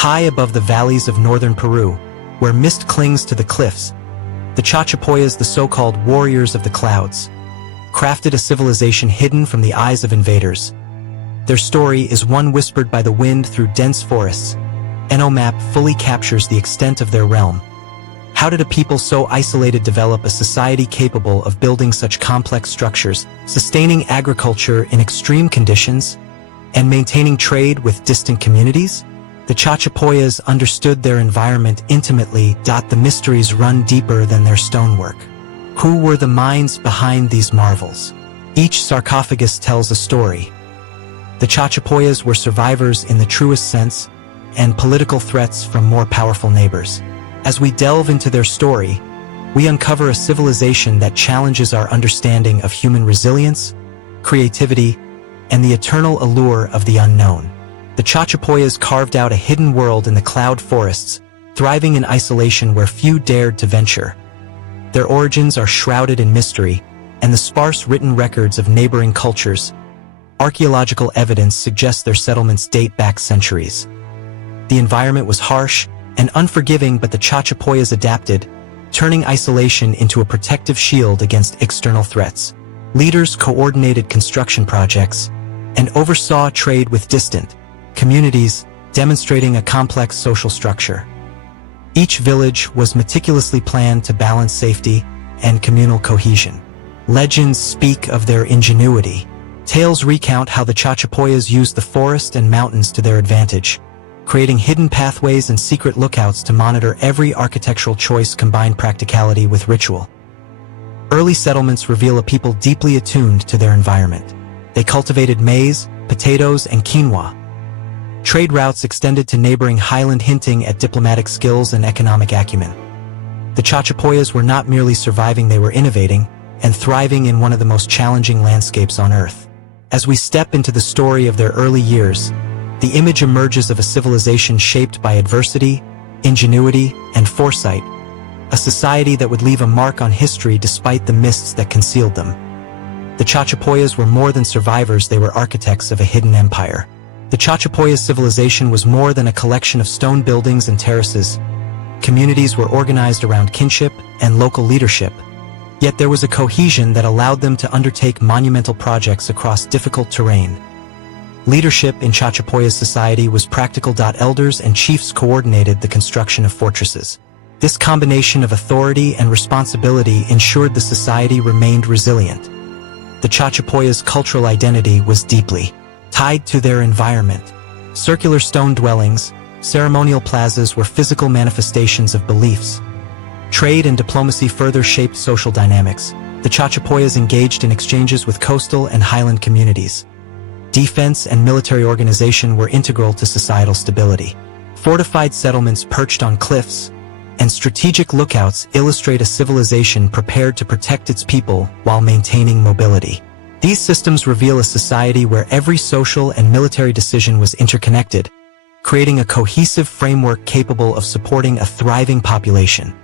High above the valleys of northern Peru, where mist clings to the cliffs, the Chachapoyas, the so-called warriors of the clouds, crafted a civilization hidden from the eyes of invaders. Their story is one whispered by the wind through dense forests. No map fully captures the extent of their realm. How did a people so isolated develop a society capable of building such complex structures, sustaining agriculture in extreme conditions, and maintaining trade with distant communities? The Chachapoyas understood their environment intimately. The mysteries run deeper than their stonework. Who were the minds behind these marvels? Each sarcophagus tells a story. The Chachapoyas were survivors in the truest sense, and political threats from more powerful neighbors. As we delve into their story, we uncover a civilization that challenges our understanding of human resilience, creativity, and the eternal allure of the unknown. The Chachapoyas carved out a hidden world in the cloud forests, thriving in isolation where few dared to venture. Their origins are shrouded in mystery, and the sparse written records of neighboring cultures. Archaeological evidence suggests their settlements date back centuries. The environment was harsh and unforgiving, but the Chachapoyas adapted, turning isolation into a protective shield against external threats. Leaders coordinated construction projects and oversaw trade with distant communities, demonstrating a complex social structure. Each village was meticulously planned to balance safety and communal cohesion. Legends speak of their ingenuity. Tales recount how the Chachapoyas used the forest and mountains to their advantage, creating hidden pathways and secret lookouts to monitor every architectural choice. Combined practicality with ritual. Early settlements reveal a people deeply attuned to their environment. They cultivated maize, potatoes, and quinoa. Trade routes extended to neighboring highland, hinting at diplomatic skills and economic acumen. The Chachapoyas were not merely surviving, they were innovating and thriving in one of the most challenging landscapes on Earth. As we step into the story of their early years, the image emerges of a civilization shaped by adversity, ingenuity, and foresight, a society that would leave a mark on history despite the mists that concealed them. The Chachapoyas were more than survivors, they were architects of a hidden empire. The Chachapoyas civilization was more than a collection of stone buildings and terraces. Communities were organized around kinship and local leadership. Yet there was a cohesion that allowed them to undertake monumental projects across difficult terrain. Leadership in Chachapoyas society was practical. Elders and chiefs coordinated the construction of fortresses. This combination of authority and responsibility ensured the society remained resilient. The Chachapoyas' cultural identity was deeply tied to their environment. Circular stone dwellings, ceremonial plazas were physical manifestations of beliefs. Trade and diplomacy further shaped social dynamics. The Chachapoyas engaged in exchanges with coastal and highland communities. Defense and military organization were integral to societal stability. Fortified settlements perched on cliffs and strategic lookouts illustrate a civilization prepared to protect its people while maintaining mobility. These systems reveal a society where every social and military decision was interconnected, creating a cohesive framework capable of supporting a thriving population.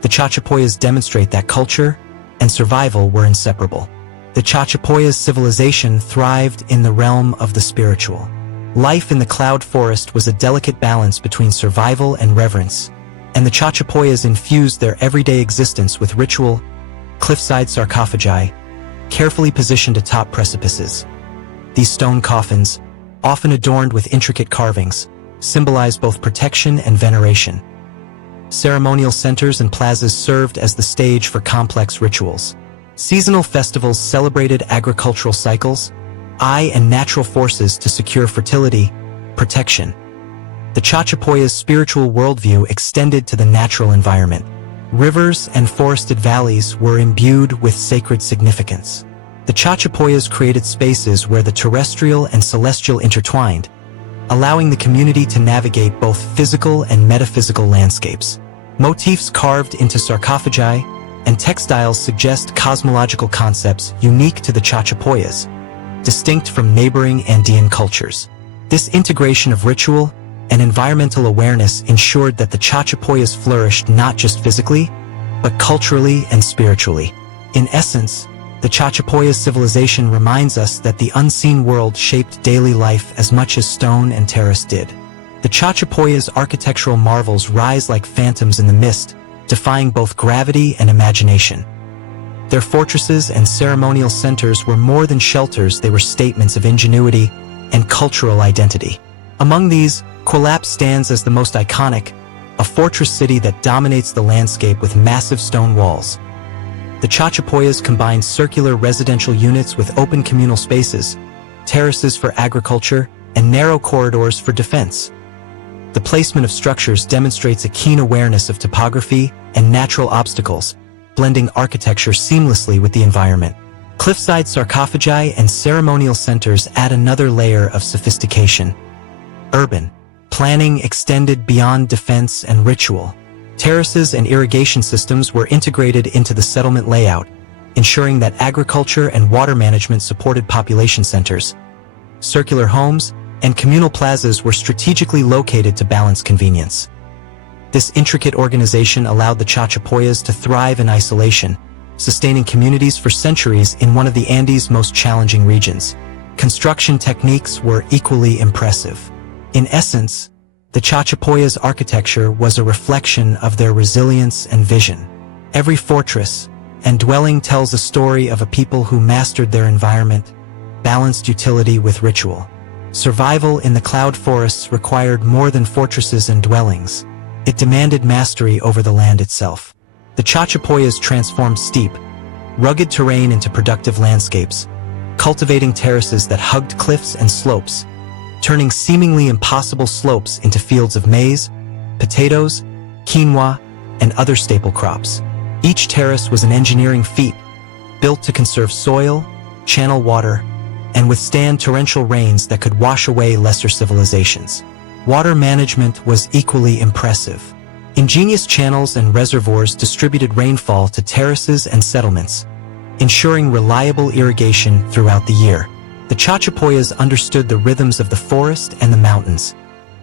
The Chachapoyas demonstrate that culture and survival were inseparable. The Chachapoyas' civilization thrived in the realm of the spiritual. Life in the cloud forest was a delicate balance between survival and reverence, and the Chachapoyas infused their everyday existence with ritual. Cliffside sarcophagi, carefully positioned atop precipices. These stone coffins, often adorned with intricate carvings, symbolize both protection and veneration. Ceremonial centers and plazas served as the stage for complex rituals. Seasonal festivals celebrated agricultural cycles, and natural forces to secure fertility, protection. The Chachapoyas' spiritual worldview extended to the natural environment. Rivers and forested valleys were imbued with sacred significance. The Chachapoyas created spaces where the terrestrial and celestial intertwined, allowing the community to navigate both physical and metaphysical landscapes. Motifs carved into sarcophagi and textiles suggest cosmological concepts unique to the Chachapoyas, distinct from neighboring Andean cultures. This integration of ritual and environmental awareness ensured that the Chachapoyas flourished not just physically, but culturally and spiritually. In essence, the Chachapoyas civilization reminds us that the unseen world shaped daily life as much as stone and terrace did. The The Chachapoyas' architectural marvels rise like phantoms in the mist, defying both gravity and imagination. Their fortresses and ceremonial centers were more than shelters, they were statements of ingenuity and cultural identity. Among these, Kuelap stands as the most iconic, a fortress city that dominates the landscape with massive stone walls. The Chachapoyas combine circular residential units with open communal spaces, terraces for agriculture, and narrow corridors for defense. The placement of structures demonstrates a keen awareness of topography and natural obstacles, blending architecture seamlessly with the environment. Cliffside sarcophagi and ceremonial centers add another layer of sophistication. Urban planning extended beyond defense and ritual. Terraces and irrigation systems were integrated into the settlement layout, ensuring that agriculture and water management supported population centers. Circular homes and communal plazas were strategically located to balance convenience. This intricate organization allowed the Chachapoyas to thrive in isolation, sustaining communities for centuries in one of the Andes' most challenging regions. Construction techniques were equally impressive. In essence, the Chachapoyas' architecture was a reflection of their resilience and vision. Every fortress and dwelling tells a story of a people who mastered their environment, balanced utility with ritual. Survival in the cloud forests required more than fortresses and dwellings. It demanded mastery over the land itself. The Chachapoyas transformed steep, rugged terrain into productive landscapes, cultivating terraces that hugged cliffs and slopes, turning seemingly impossible slopes into fields of maize, potatoes, quinoa, and other staple crops. Each terrace was an engineering feat, built to conserve soil, channel water, and withstand torrential rains that could wash away lesser civilizations. Water management was equally impressive. Ingenious channels and reservoirs distributed rainfall to terraces and settlements, ensuring reliable irrigation throughout the year. The Chachapoyas understood the rhythms of the forest and the mountains,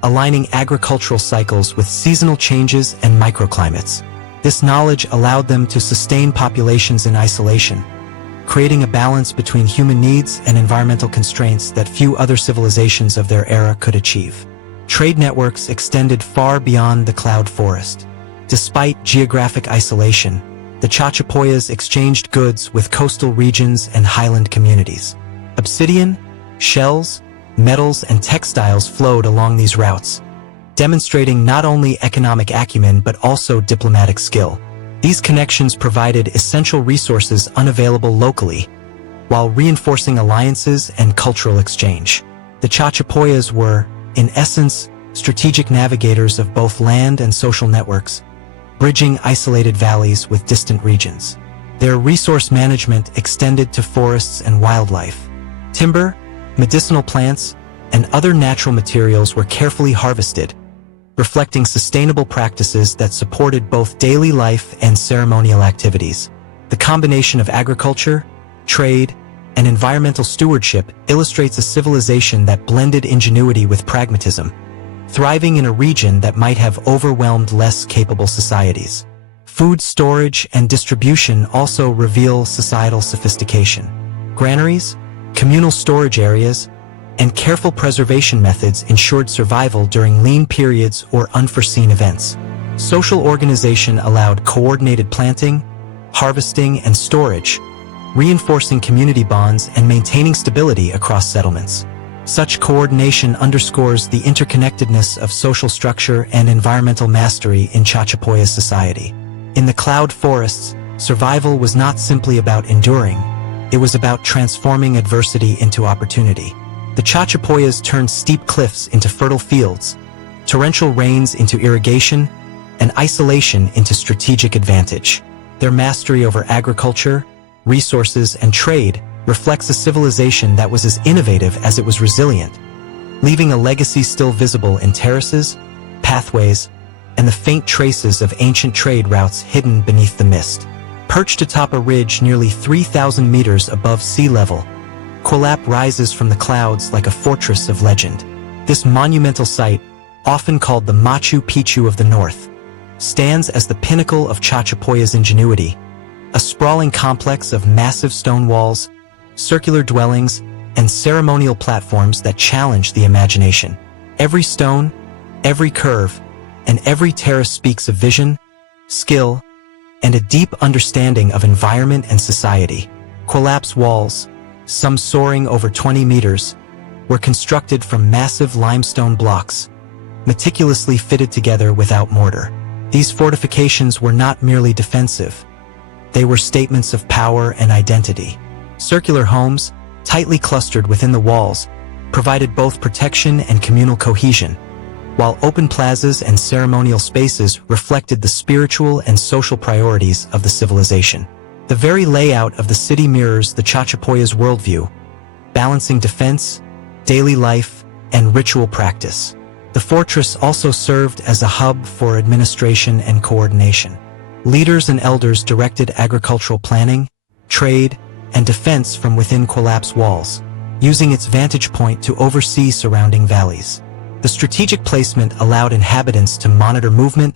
aligning agricultural cycles with seasonal changes and microclimates. This knowledge allowed them to sustain populations in isolation, creating a balance between human needs and environmental constraints that few other civilizations of their era could achieve. Trade networks extended far beyond the cloud forest. Despite geographic isolation, the Chachapoyas exchanged goods with coastal regions and highland communities. Obsidian, shells, metals, and textiles flowed along these routes, demonstrating not only economic acumen but also diplomatic skill. These connections provided essential resources unavailable locally, while reinforcing alliances and cultural exchange. The Chachapoyas were, in essence, strategic navigators of both land and social networks, bridging isolated valleys with distant regions. Their resource management extended to forests and wildlife. Timber, medicinal plants, and other natural materials were carefully harvested, reflecting sustainable practices that supported both daily life and ceremonial activities. The combination of agriculture, trade, and environmental stewardship illustrates a civilization that blended ingenuity with pragmatism, thriving in a region that might have overwhelmed less capable societies. Food storage and distribution also reveal societal sophistication. Granaries, communal storage areas, and careful preservation methods ensured survival during lean periods or unforeseen events. Social organization allowed coordinated planting, harvesting, and storage, reinforcing community bonds and maintaining stability across settlements. Such coordination underscores the interconnectedness of social structure and environmental mastery in Chachapoya society. In the cloud forests, survival was not simply about enduring, it was about transforming adversity into opportunity. The Chachapoyas turned steep cliffs into fertile fields, torrential rains into irrigation, and isolation into strategic advantage. Their mastery over agriculture, resources, and trade reflects a civilization that was as innovative as it was resilient, leaving a legacy still visible in terraces, pathways, and the faint traces of ancient trade routes hidden beneath the mist. Perched atop a ridge nearly 3,000 meters above sea level, Kuelap rises from the clouds like a fortress of legend. This monumental site, often called the Machu Picchu of the North, stands as the pinnacle of Chachapoya's ingenuity, a sprawling complex of massive stone walls, circular dwellings, and ceremonial platforms that challenge the imagination. Every stone, Every curve and every terrace speaks of vision, skill, and a deep understanding of environment and society. Kuelap's walls, some soaring over 20 meters, were constructed from massive limestone blocks, meticulously fitted together without mortar. These fortifications were not merely defensive. They were statements of power and identity. Circular homes, tightly clustered within the walls, provided both protection and communal cohesion, while open plazas and ceremonial spaces reflected the spiritual and social priorities of the civilization. The very layout of the city mirrors the Chachapoyas' worldview, balancing defense, daily life, and ritual practice. The fortress also served as a hub for administration and coordination. Leaders and elders directed agricultural planning, trade, and defense from within Kuelap's walls, using its vantage point to oversee surrounding valleys. The strategic placement allowed inhabitants to monitor movement,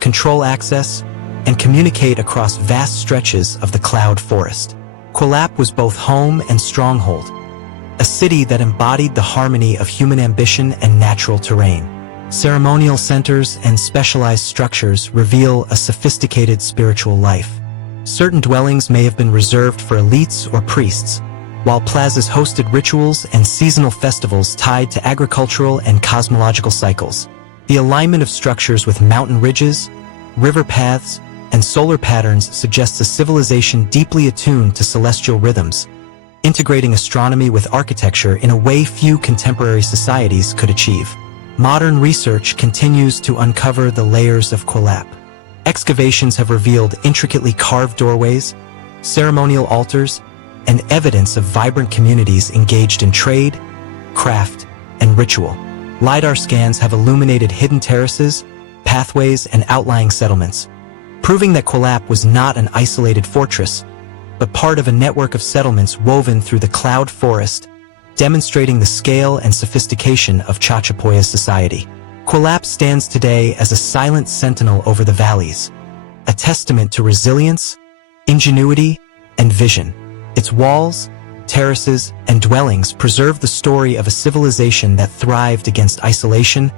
control access, and communicate across vast stretches of the cloud forest. Kuelap was both home and stronghold, a city that embodied the harmony of human ambition and natural terrain. Ceremonial centers and specialized structures reveal a sophisticated spiritual life. Certain dwellings may have been reserved for elites or priests, while plazas hosted rituals and seasonal festivals tied to agricultural and cosmological cycles. The alignment of structures with mountain ridges, river paths, and solar patterns suggests a civilization deeply attuned to celestial rhythms, integrating astronomy with architecture in a way few contemporary societies could achieve. Modern research continues to uncover the layers of Kuelap. Excavations have revealed intricately carved doorways, ceremonial altars, and evidence of vibrant communities engaged in trade, craft, and ritual. LiDAR scans have illuminated hidden terraces, pathways, and outlying settlements, proving that Kuelap was not an isolated fortress, but part of a network of settlements woven through the cloud forest, demonstrating the scale and sophistication of Chachapoyas society. Kuelap stands today as a silent sentinel over the valleys, a testament to resilience, ingenuity, and vision. Its walls, terraces, and dwellings preserve the story of a civilization that thrived against isolation,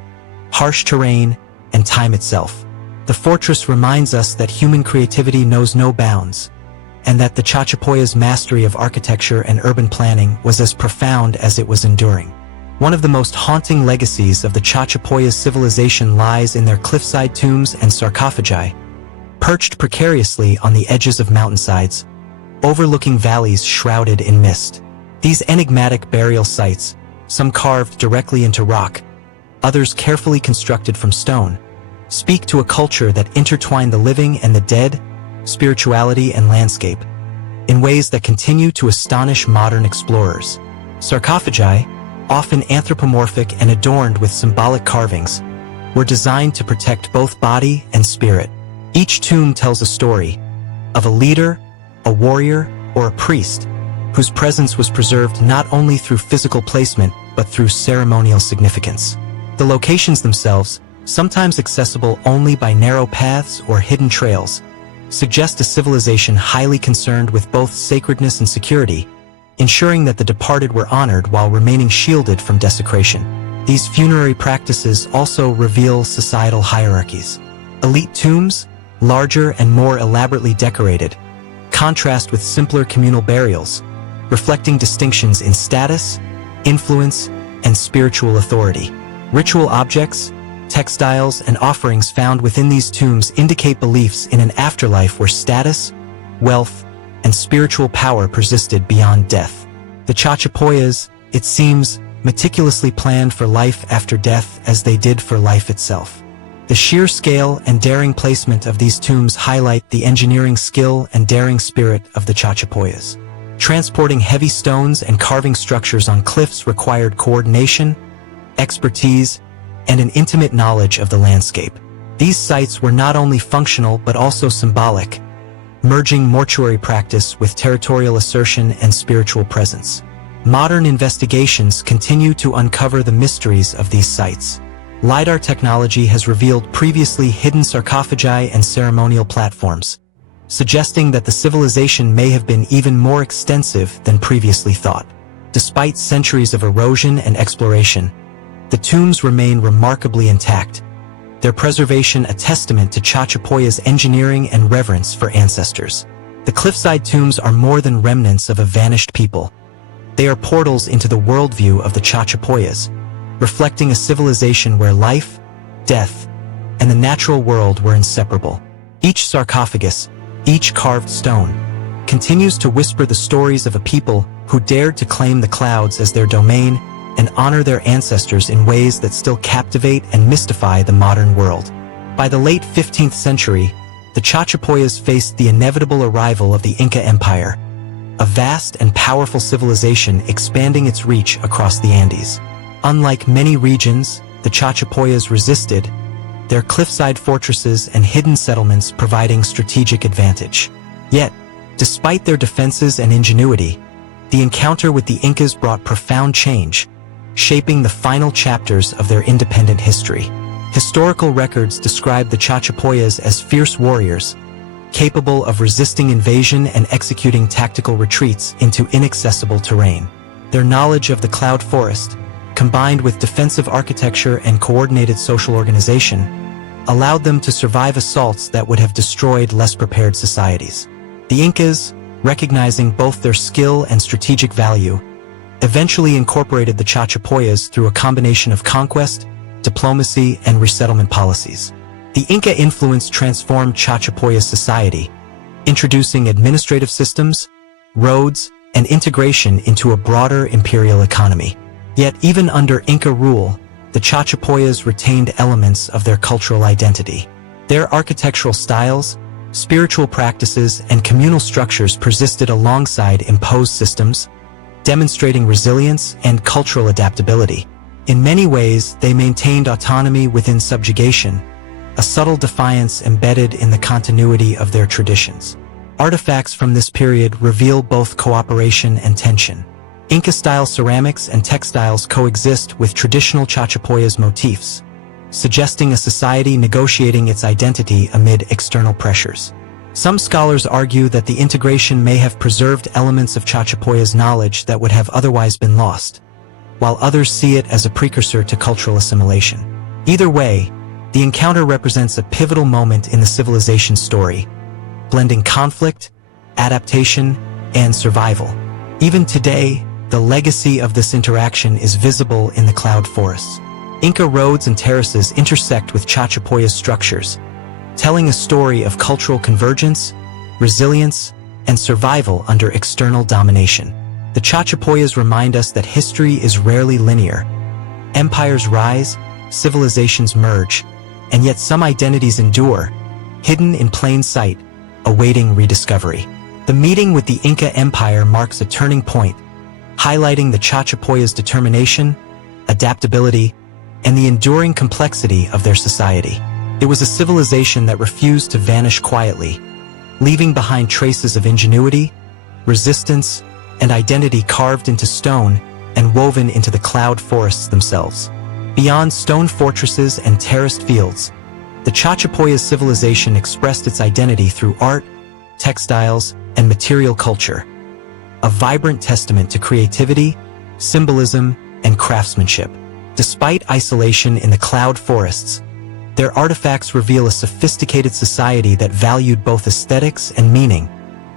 harsh terrain, and time itself. The fortress reminds us that human creativity knows no bounds, and that the Chachapoyas' mastery of architecture and urban planning was as profound as it was enduring. One of the most haunting legacies of the Chachapoyas civilization lies in their cliffside tombs and sarcophagi, perched precariously on the edges of mountainsides, overlooking valleys shrouded in mist. These enigmatic burial sites, some carved directly into rock, others carefully constructed from stone, speak to a culture that intertwined the living and the dead, spirituality and landscape, in ways that continue to astonish modern explorers. Sarcophagi, often anthropomorphic and adorned with symbolic carvings, were designed to protect both body and spirit. Each tomb tells a story of a leader, a warrior, or a priest, whose presence was preserved not only through physical placement but through ceremonial significance. The locations themselves, sometimes accessible only by narrow paths or hidden trails, suggest a civilization highly concerned with both sacredness and security, ensuring that the departed were honored while remaining shielded from desecration. These funerary practices also reveal societal hierarchies. Elite tombs, larger and more elaborately decorated, contrast with simpler communal burials, reflecting distinctions in status, influence, and spiritual authority. Ritual objects, textiles, and offerings found within these tombs indicate beliefs in an afterlife where status, wealth, and spiritual power persisted beyond death. The Chachapoyas, it seems, meticulously planned for life after death as they did for life itself. The sheer scale and daring placement of these tombs highlight the engineering skill and daring spirit of the Chachapoyas. Transporting heavy stones and carving structures on cliffs required coordination, expertise, and an intimate knowledge of the landscape. These sites were not only functional but also symbolic, merging mortuary practice with territorial assertion and spiritual presence. Modern investigations continue to uncover the mysteries of these sites. LiDAR technology has revealed previously hidden sarcophagi and ceremonial platforms, suggesting that the civilization may have been even more extensive than previously thought. Despite centuries of erosion and exploration, the tombs remain remarkably intact, their preservation a testament to Chachapoyas' engineering and reverence for ancestors. The cliffside tombs are more than remnants of a vanished people. They are portals into the worldview of the Chachapoyas, reflecting a civilization where life, death, and the natural world were inseparable. Each sarcophagus, each carved stone, continues to whisper the stories of a people who dared to claim the clouds as their domain and honor their ancestors in ways that still captivate and mystify the modern world. By the late 15th century, the Chachapoyas faced the inevitable arrival of the Inca Empire, a vast and powerful civilization expanding its reach across the Andes. Unlike many regions, the Chachapoyas resisted, their cliffside fortresses and hidden settlements providing strategic advantage. Yet, despite their defenses and ingenuity, the encounter with the Incas brought profound change, shaping the final chapters of their independent history. Historical records describe the Chachapoyas as fierce warriors, capable of resisting invasion and executing tactical retreats into inaccessible terrain. Their knowledge of the cloud forest, combined with defensive architecture and coordinated social organization, allowed them to survive assaults that would have destroyed less prepared societies. The Incas, recognizing both their skill and strategic value, eventually incorporated the Chachapoyas through a combination of conquest, diplomacy, and resettlement policies. The Inca influence transformed Chachapoya society, introducing administrative systems, roads, and integration into a broader imperial economy. Yet even under Inca rule, the Chachapoyas retained elements of their cultural identity. Their architectural styles, spiritual practices, and communal structures persisted alongside imposed systems, demonstrating resilience and cultural adaptability. In many ways, they maintained autonomy within subjugation, a subtle defiance embedded in the continuity of their traditions. Artifacts from this period reveal both cooperation and tension. Inca-style ceramics and textiles coexist with traditional Chachapoyas motifs, suggesting a society negotiating its identity amid external pressures. Some scholars argue that the integration may have preserved elements of Chachapoya's knowledge that would have otherwise been lost, while others see it as a precursor to cultural assimilation. Either way, the encounter represents a pivotal moment in the civilization's story, blending conflict, adaptation, and survival. Even today, the legacy of this interaction is visible in the cloud forests. Inca roads and terraces intersect with Chachapoya structures, telling a story of cultural convergence, resilience, and survival under external domination. The Chachapoyas remind us that history is rarely linear. Empires rise, civilizations merge, and yet some identities endure, hidden in plain sight, awaiting rediscovery. The meeting with the Inca Empire marks a turning point, highlighting the Chachapoyas' determination, adaptability, and the enduring complexity of their society. It was a civilization that refused to vanish quietly, leaving behind traces of ingenuity, resistance, and identity carved into stone and woven into the cloud forests themselves. Beyond stone fortresses and terraced fields, the Chachapoya civilization expressed its identity through art, textiles, and material culture, a vibrant testament to creativity, symbolism, and craftsmanship. Despite isolation in the cloud forests, their artifacts reveal a sophisticated society that valued both aesthetics and meaning,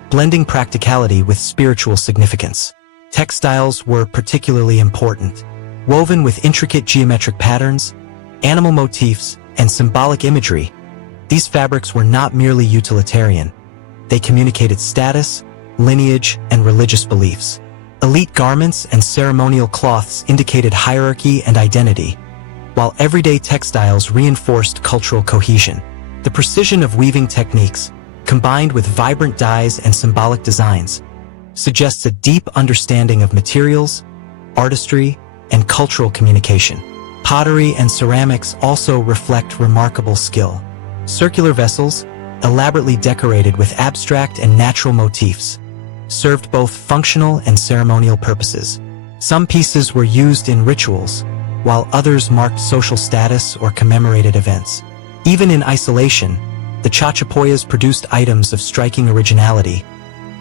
blending practicality with spiritual significance. Textiles were particularly important. Woven with intricate geometric patterns, animal motifs, and symbolic imagery, these fabrics were not merely utilitarian. They communicated status, lineage, and religious beliefs. Elite garments and ceremonial cloths indicated hierarchy and identity, while everyday textiles reinforced cultural cohesion. The precision of weaving techniques, combined with vibrant dyes and symbolic designs, suggests a deep understanding of materials, artistry, and cultural communication. Pottery and ceramics also reflect remarkable skill. Circular vessels, elaborately decorated with abstract and natural motifs, served both functional and ceremonial purposes. Some pieces were used in rituals, while others marked social status or commemorated events. Even in isolation, the Chachapoyas produced items of striking originality,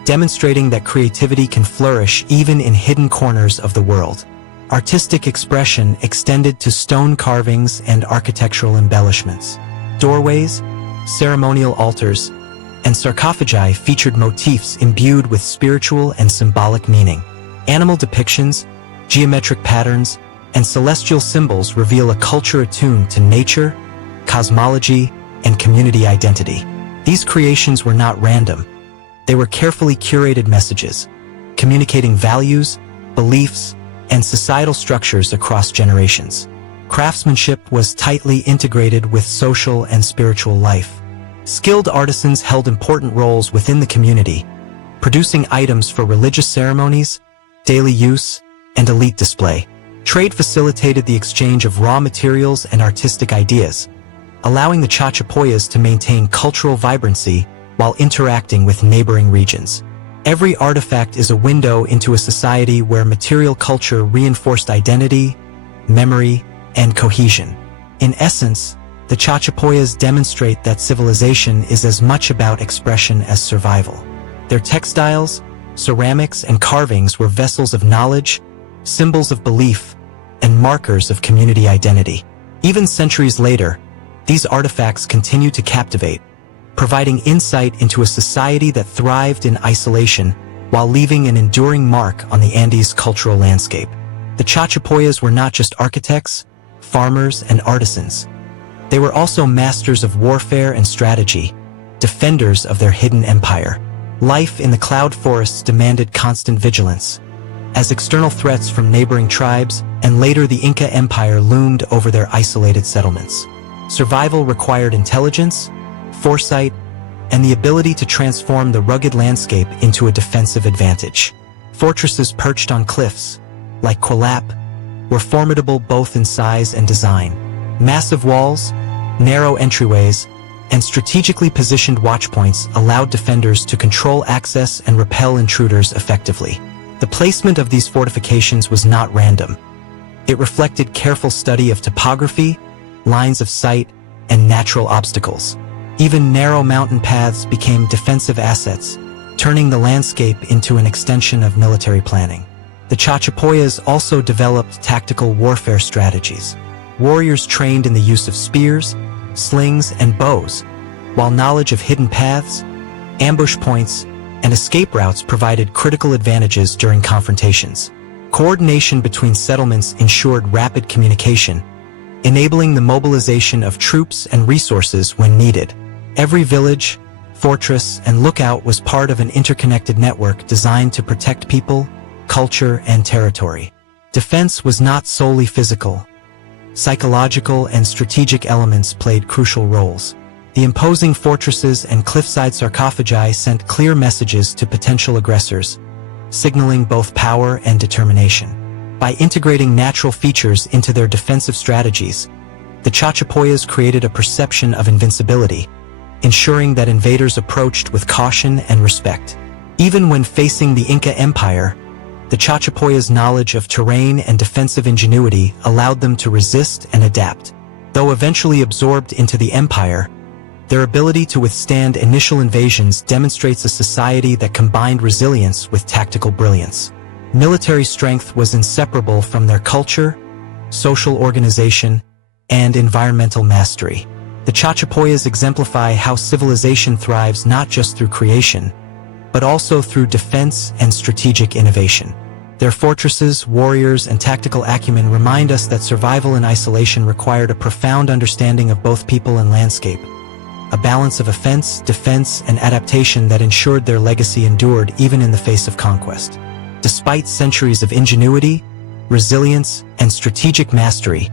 demonstrating that creativity can flourish even in hidden corners of the world. Artistic expression extended to stone carvings and architectural embellishments. Doorways, ceremonial altars, and sarcophagi featured motifs imbued with spiritual and symbolic meaning. Animal depictions, geometric patterns, and celestial symbols reveal a culture attuned to nature, cosmology, and community identity. These creations were not random. They were carefully curated messages, communicating values, beliefs, and societal structures across generations. Craftsmanship was tightly integrated with social and spiritual life. Skilled artisans held important roles within the community, producing items for religious ceremonies, daily use, and elite display. Trade facilitated the exchange of raw materials and artistic ideas, allowing the Chachapoyas to maintain cultural vibrancy while interacting with neighboring regions. Every artifact is a window into a society where material culture reinforced identity, memory, and cohesion. In essence, the Chachapoyas demonstrate that civilization is as much about expression as survival. Their textiles, ceramics, and carvings were vessels of knowledge, symbols of belief, and markers of community identity. Even centuries later, these artifacts continue to captivate, providing insight into a society that thrived in isolation while leaving an enduring mark on the Andes' cultural landscape. The Chachapoyas were not just architects, farmers, and artisans. They were also masters of warfare and strategy, defenders of their hidden empire. Life in the cloud forests demanded constant vigilance, as external threats from neighboring tribes and later the Inca Empire loomed over their isolated settlements. Survival required intelligence, foresight, and the ability to transform the rugged landscape into a defensive advantage. Fortresses perched on cliffs, like Kuelap, were formidable both in size and design. Massive walls, narrow entryways, and strategically positioned watchpoints allowed defenders to control access and repel intruders effectively. The placement of these fortifications was not random. It reflected careful study of topography, lines of sight, and natural obstacles. Even narrow mountain paths became defensive assets, turning the landscape into an extension of military planning. The Chachapoyas also developed tactical warfare strategies. Warriors trained in the use of spears, slings, and bows, while knowledge of hidden paths, ambush points, and escape routes provided critical advantages during confrontations. Coordination between settlements ensured rapid communication, enabling the mobilization of troops and resources when needed. Every village, fortress, and lookout was part of an interconnected network designed to protect people, culture, and territory. Defense was not solely physical. Psychological and strategic elements played crucial roles. The imposing fortresses and cliffside sarcophagi sent clear messages to potential aggressors, signaling both power and determination. By integrating natural features into their defensive strategies, the Chachapoyas created a perception of invincibility, ensuring that invaders approached with caution and respect. Even when facing the Inca Empire, the Chachapoyas' knowledge of terrain and defensive ingenuity allowed them to resist and adapt. Though eventually absorbed into the empire, their ability to withstand initial invasions demonstrates a society that combined resilience with tactical brilliance. Military strength was inseparable from their culture, social organization, and environmental mastery. The Chachapoyas exemplify how civilization thrives not just through creation, but also through defense and strategic innovation. Their fortresses, warriors, and tactical acumen remind us that survival in isolation required a profound understanding of both people and landscape, a balance of offense, defense, and adaptation that ensured their legacy endured even in the face of conquest. Despite centuries of ingenuity, resilience, and strategic mastery,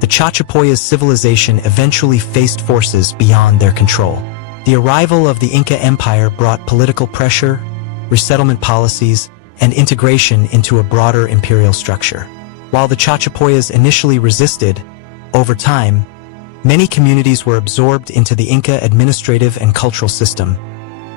the Chachapoyas' civilization eventually faced forces beyond their control. The arrival of the Inca Empire brought political pressure, resettlement policies, and integration into a broader imperial structure. While the Chachapoyas initially resisted, over time, many communities were absorbed into the Inca administrative and cultural system,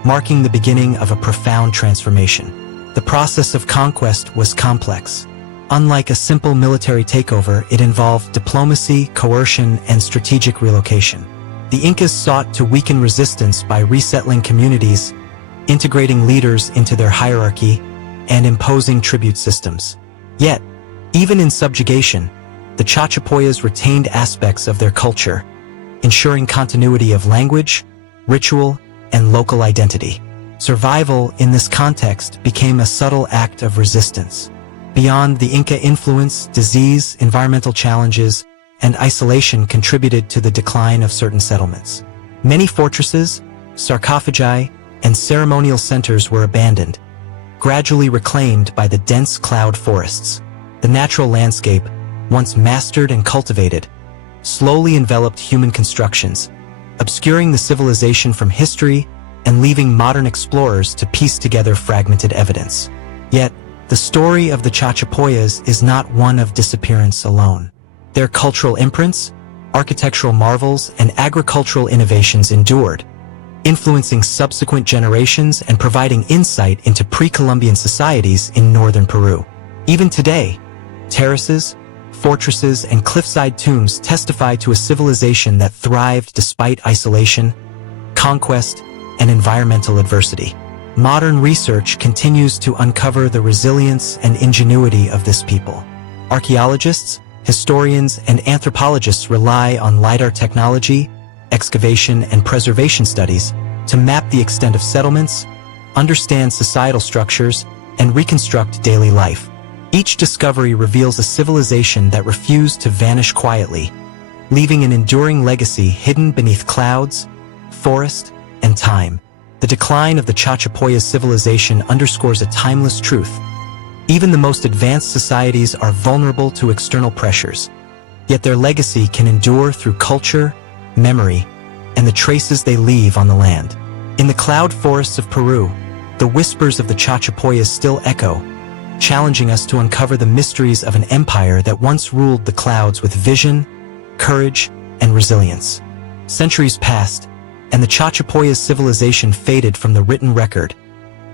marking the beginning of a profound transformation. The process of conquest was complex. Unlike a simple military takeover, it involved diplomacy, coercion, and strategic relocation. The Incas sought to weaken resistance by resettling communities, integrating leaders into their hierarchy, and imposing tribute systems. Yet, Even in subjugation, the Chachapoyas retained aspects of their culture, ensuring continuity of language, ritual, and local identity. Survival in this context became a subtle act of resistance. Beyond the Inca influence, disease, environmental challenges, and isolation contributed to the decline of certain settlements. Many fortresses, sarcophagi, and ceremonial centers were abandoned, gradually reclaimed by the dense cloud forests. The natural landscape, once mastered and cultivated, slowly enveloped human constructions, obscuring the civilization from history and leaving modern explorers to piece together fragmented evidence. Yet, the story of the Chachapoyas is not one of disappearance alone. Their cultural imprints, architectural marvels, and agricultural innovations endured, influencing subsequent generations and providing insight into pre-Columbian societies in northern Peru. Even today, terraces, fortresses, and cliffside tombs testify to a civilization that thrived despite isolation, conquest, and environmental adversity. Modern research continues to uncover the resilience and ingenuity of this people. Archaeologists, historians, and anthropologists rely on LiDAR technology, excavation, and preservation studies to map the extent of settlements, understand societal structures, and reconstruct daily life. Each discovery reveals a civilization that refused to vanish quietly, leaving an enduring legacy hidden beneath clouds, forest, and time. The decline of the Chachapoyas civilization underscores a timeless truth. Even the most advanced societies are vulnerable to external pressures, yet their legacy can endure through culture, memory, and the traces they leave on the land. In the cloud forests of Peru, the whispers of the Chachapoyas still echo, challenging us to uncover the mysteries of an empire that once ruled the clouds with vision, courage, and resilience. Centuries passed, and the Chachapoyas civilization faded from the written record,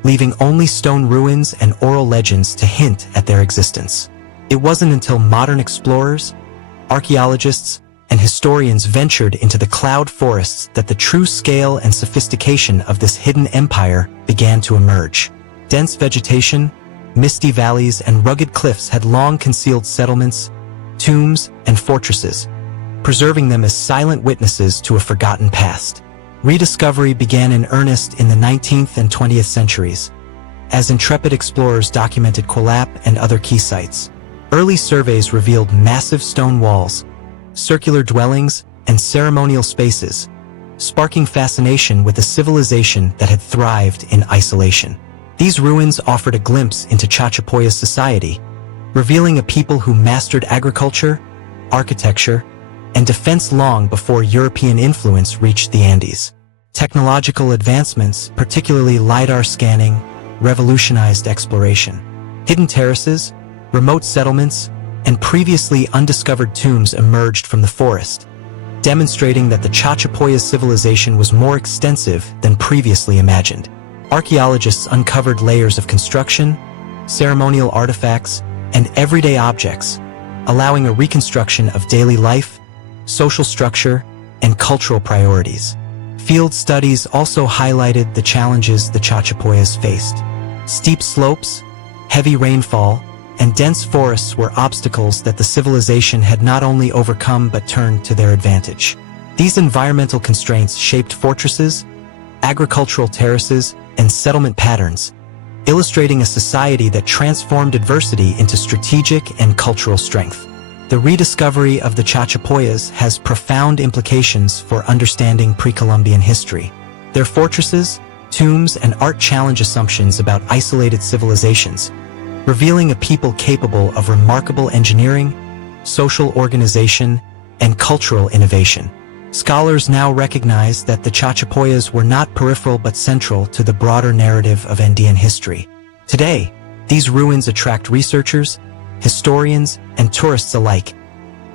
leaving only stone ruins and oral legends to hint at their existence. It wasn't until modern explorers, archaeologists, and historians ventured into the cloud forests that the true scale and sophistication of this hidden empire began to emerge. Dense vegetation, misty valleys, and rugged cliffs had long concealed settlements, tombs, and fortresses, preserving them as silent witnesses to a forgotten past. Rediscovery began in earnest in the 19th and 20th centuries, as intrepid explorers documented Kuelap and other key sites. Early surveys revealed massive stone walls, circular dwellings, and ceremonial spaces, sparking fascination with a civilization that had thrived in isolation. These ruins offered a glimpse into Chachapoyas society, revealing a people who mastered agriculture, architecture, and defense long before European influence reached the Andes. Technological advancements, particularly LiDAR scanning, revolutionized exploration. Hidden terraces, remote settlements, and previously undiscovered tombs emerged from the forest, demonstrating that the Chachapoyas civilization was more extensive than previously imagined. Archaeologists uncovered layers of construction, ceremonial artifacts, and everyday objects, allowing a reconstruction of daily life, social structure, and cultural priorities. Field studies also highlighted the challenges the Chachapoyas faced. Steep slopes, heavy rainfall, and dense forests were obstacles that the civilization had not only overcome but turned to their advantage. These environmental constraints shaped fortresses, agricultural terraces, and settlement patterns, illustrating a society that transformed adversity into strategic and cultural strength. The rediscovery of the Chachapoyas has profound implications for understanding pre-Columbian history. Their fortresses, tombs, and art challenge assumptions about isolated civilizations, revealing a people capable of remarkable engineering, social organization, and cultural innovation. Scholars now recognize that the Chachapoyas were not peripheral but central to the broader narrative of Andean history. Today, these ruins attract researchers, historians, and tourists alike,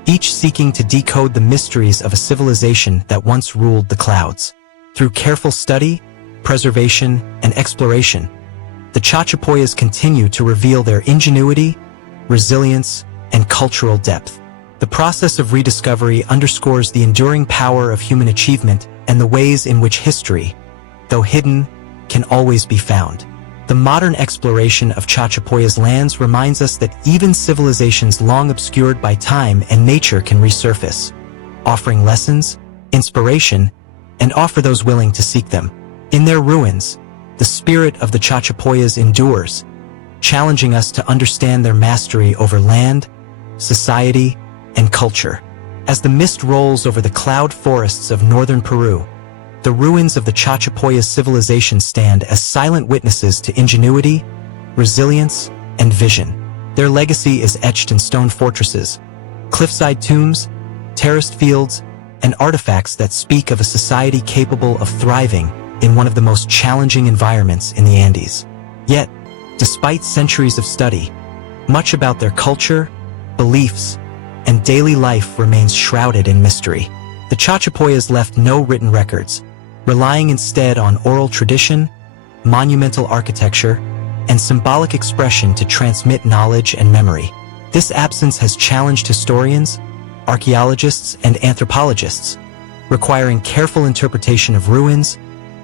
each seeking to decode the mysteries of a civilization that once ruled the clouds. Through careful study, preservation, and exploration, the Chachapoyas continue to reveal their ingenuity, resilience, and cultural depth. The process of rediscovery underscores the enduring power of human achievement and the ways in which history, though hidden, can always be found. The modern exploration of Chachapoyas lands reminds us that even civilizations long obscured by time and nature can resurface, offering lessons, inspiration, and offer those willing to seek them. In their ruins, the spirit of the Chachapoyas endures, challenging us to understand their mastery over land, society, and culture. As the mist rolls over the cloud forests of northern Peru, the ruins of the Chachapoyas civilization stand as silent witnesses to ingenuity, resilience, and vision. Their legacy is etched in stone fortresses, cliffside tombs, terraced fields, and artifacts that speak of a society capable of thriving in one of the most challenging environments in the Andes. Yet, despite centuries of study, much about their culture, beliefs, and daily life remains shrouded in mystery. The Chachapoyas left no written records, relying instead on oral tradition, monumental architecture, and symbolic expression to transmit knowledge and memory. This absence has challenged historians, archaeologists, and anthropologists, requiring careful interpretation of ruins,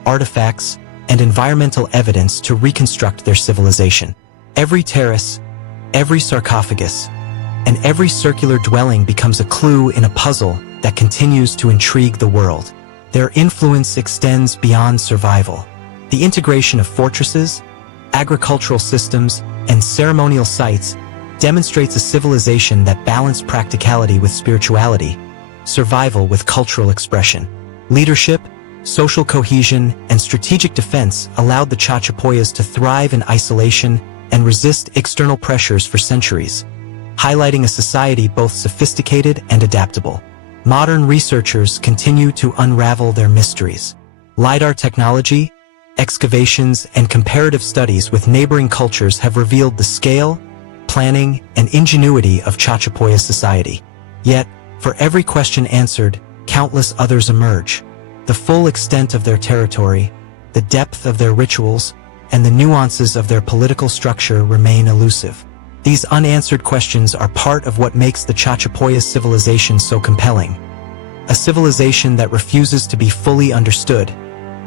artifacts, and environmental evidence to reconstruct their civilization. Every terrace, every sarcophagus, and every circular dwelling becomes a clue in a puzzle that continues to intrigue the world. Their influence extends beyond survival. The integration of fortresses, agricultural systems, and ceremonial sites demonstrates a civilization that balanced practicality with spirituality, survival with cultural expression. Leadership, social cohesion, and strategic defense allowed the Chachapoyas to thrive in isolation and resist external pressures for centuries, highlighting a society both sophisticated and adaptable. Modern researchers continue to unravel their mysteries. LiDAR technology, excavations, and comparative studies with neighboring cultures have revealed the scale, planning, and ingenuity of Chachapoya society. Yet, for every question answered, countless others emerge. The full extent of their territory, the depth of their rituals, and the nuances of their political structure remain elusive. These unanswered questions are part of what makes the Chachapoya civilization so compelling. A civilization that refuses to be fully understood,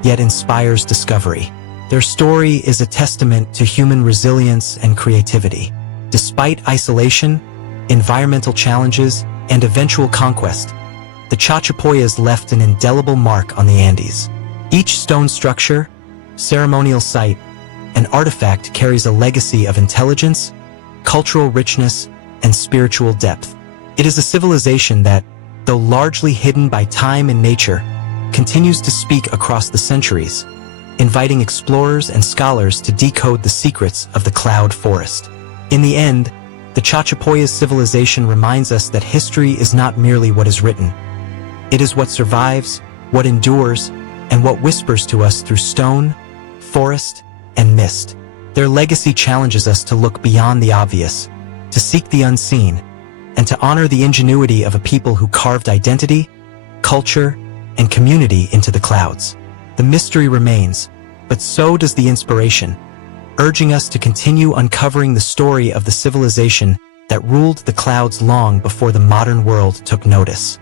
yet inspires discovery. Their story is a testament to human resilience and creativity. Despite isolation, environmental challenges, and eventual conquest, the Chachapoyas left an indelible mark on the Andes. Each stone structure, ceremonial site, and artifact carries a legacy of intelligence, cultural richness, and spiritual depth. It is a civilization that, though largely hidden by time and nature, continues to speak across the centuries, inviting explorers and scholars to decode the secrets of the cloud forest. In the end, the Chachapoyas civilization reminds us that history is not merely what is written. It is what survives, what endures, and what whispers to us through stone, forest, and mist. Their legacy challenges us to look beyond the obvious, to seek the unseen, and to honor the ingenuity of a people who carved identity, culture, and community into the clouds. The mystery remains, but so does the inspiration, urging us to continue uncovering the story of the civilization that ruled the clouds long before the modern world took notice.